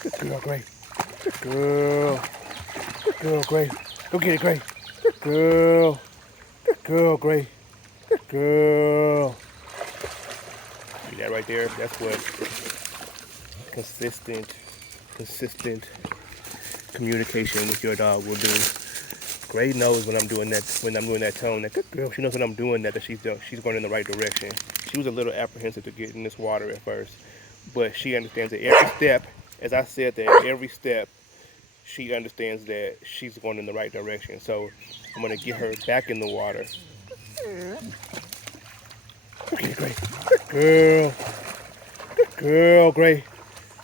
Good girl, Gray. Good girl. Good girl, Gray. Go get it, Gray. Good girl. Good girl, Gray. Good girl. See that right there? That's what consistent communication with your dog will do. Gray knows when I'm doing that tone. That good girl. She knows when I'm doing that she's going in the right direction. She was a little apprehensive to get in this water at first, but she understands that every step, as I said, that every step, she understands that she's going in the right direction. So I'm gonna get her back in the water. Okay, Gray. Good girl. Good girl, Gray.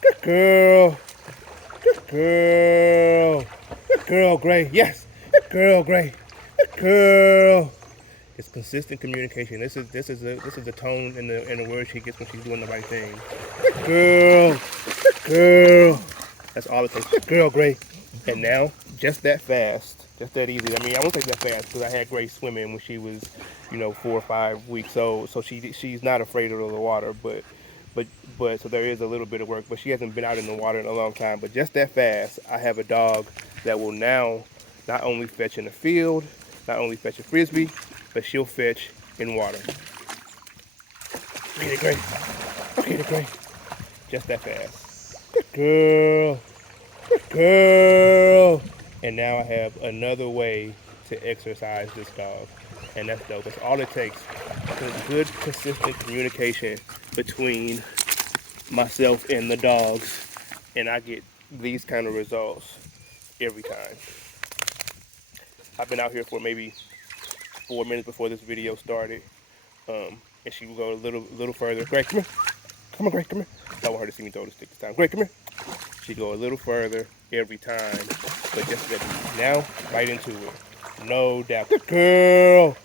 Good girl. Good girl. Good girl, Gray. Yes. Good girl, Gray. Good girl. It's consistent communication. This is the tone and the words she gets when she's doing the right thing. Good girl. Good girl. That's all it takes. Good girl, Gray. And now, just that fast, just that easy. I mean, I won't say that fast because I had Gray swimming when she was, 4 or 5 weeks old. So she's not afraid of the water, but so there is a little bit of work. But she hasn't been out in the water in a long time. But just that fast, I have a dog that will now not only fetch in the field, not only fetch a frisbee, but she'll fetch in water. Okay, Gray. Okay, Gray. Just that fast. Good girl. Good girl. And now I have another way to exercise this dog. And that's dope. That's all it takes. Good, consistent communication between myself and the dogs. And I get these kind of results every time. I've been out here for maybe 4 minutes before this video started. And she will go a little further. Gray, come here. Come on, Gray, come here. I want her to see me throw the stick this time. Gray, come here. She go a little further every time, but just now, right into it. No doubt. Good girl.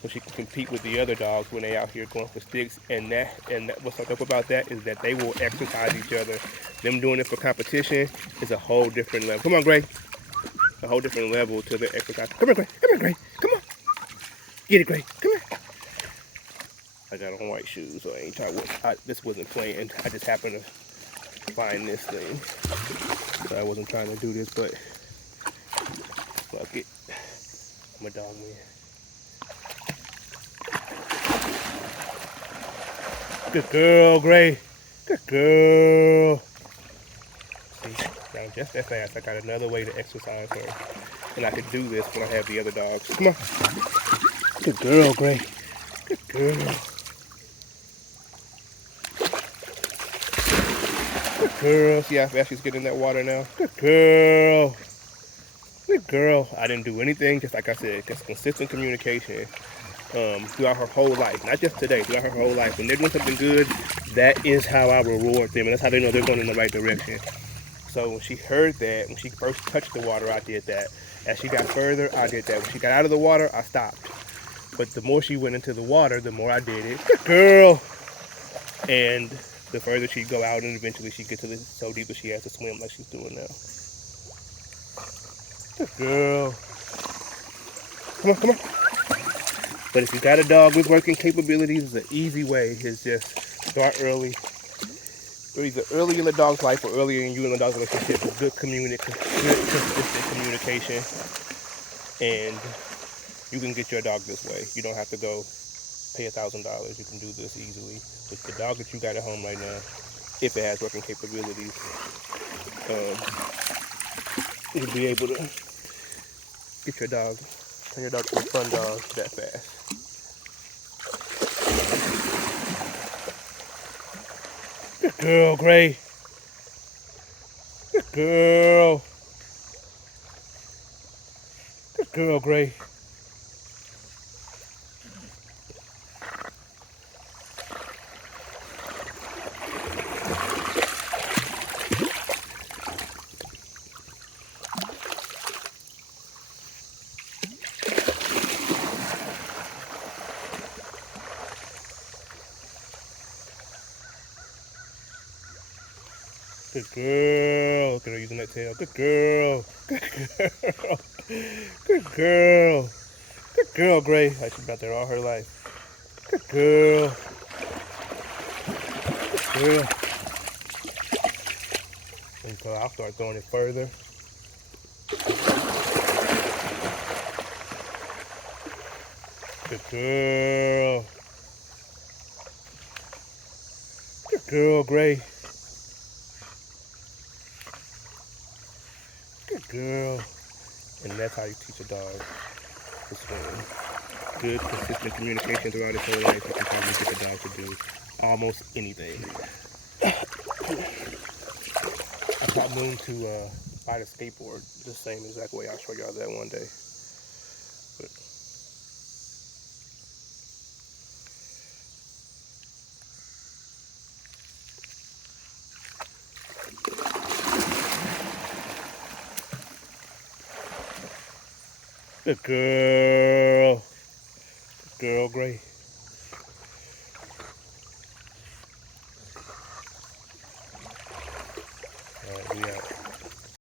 So she can compete with the other dogs when they out here going for sticks. And what's so dope about that is that they will exercise each other. Them doing it for competition is a whole different level. Come on, Gray. A whole different level to the exercise. Come here, Gray. Come here, Gray. Come on. Get it, Gray. Come here. I got on white shoes, so this wasn't planned. I just happened to find this thing. So I wasn't trying to do this, but fuck it. I'm a dog man. Good girl, Gray. Good girl. See, now just that fast, I got another way to exercise her. And I can do this when I have the other dogs. Come on. Good girl, Gray. Good girl. Good girl. See how fast she's getting in that water now? Good girl. Good girl. I didn't do anything, just like I said, just consistent communication throughout her whole life. Not just today, throughout her whole life. When they're doing something good, that is how I reward them, and that's how they know they're going in the right direction. So when she heard that, when she first touched the water, I did that. As she got further, I did that. When she got out of the water, I stopped. But the more she went into the water, the more I did it. Good girl. And the further she'd go out, and eventually she'd get to so deep that she has to swim like she's doing now. Good girl. Come on, come on. But if you got a dog with working capabilities, it's an easy way. Is just start early. Or either early in the dog's life or earlier in you and the dog's relationship with good consistent communication. And you can get your dog this way. You don't have to go pay $1,000. You can do this easily with the dog that you got at home right now. If it has working capabilities, you'll be able to get your dog, turn your dog to a fun dog that fast. Good girl, Gray. Good girl. Good girl, Gray. Good girl. Look at her using that tail. Good girl. Good girl. Good girl. Good girl, Gray. She's been out there all her life. Good girl. Good girl. And so I'll start throwing it further. Good girl. Good girl, Gray. Good girl. And that's how you teach a dog to swim. Good, consistent communication throughout his whole life. You can probably get the dog to do almost anything. I taught Moon to ride a skateboard the same exact way. I'll show y'all that one day. But good girl. Good girl, Gray. All right, we out.